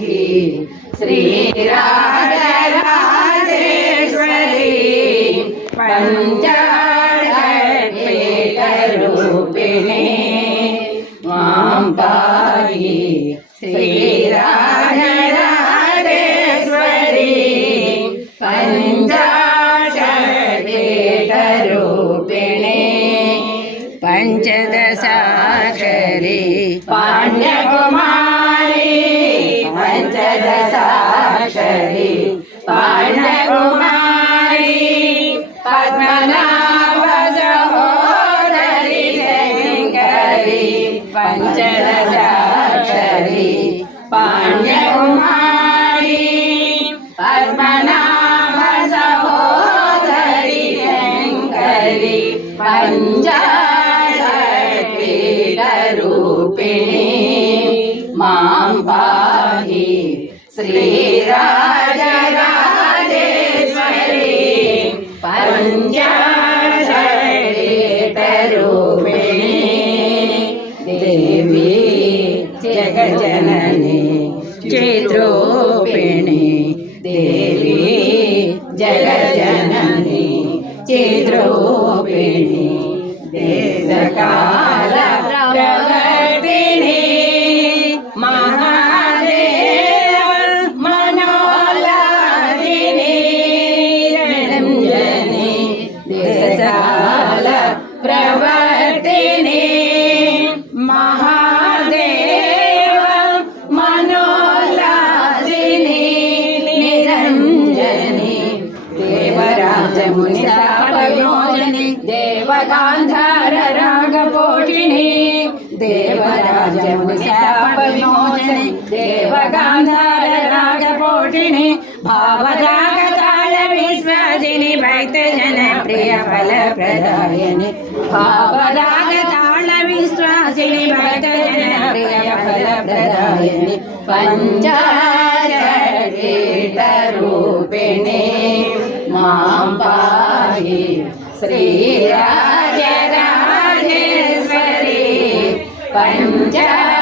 पाहि श्रीराजराजेश्वरी पंचाक्षरपीठरूपिणी मां पाहि श्रीराजराजेश्वरी पंचाक्षरपीठरूपिणी पंचदशाक्षरी पाण्यकुमारी पंचदशाक्षरी पाण्यकुमारी पद्मनाभ सहोदरी शङ्करी पंचदशाक्षरी पाण्यकुमारी पद्मनाभ सहोदरी शङ्करी पंचाक्षरपीठरूपिणी मां पाहि श्रीराजराजेश्वरी पंचाक्षरपीठरूपिणी देवी जगज्जननी चिद्रूपिणी देवी जगज्जननी चिद्रूपिणी देशकाल प्रवर्तिनी महादेव मनोल्लासिनी रंजनी देशकाल प्रवर्तिनी महादेव मनोल्लासिनी निरंजनी देवराजमुनिशापयोजनी देवगान्धार रागपोषिणी देवराजमुनिशापयोजनी देवगान्धार रागपोषिणी भावरागताल विश्वासिनी भक्तजन प्रिय फलप्रदायिनी भावरागताल विश्वासिनी भक्तजन प्रिय फलप्रदायिनी पंचाक्षरपीठरूपिणी मां पाहि श्रीराजराजेश्वरी पंचा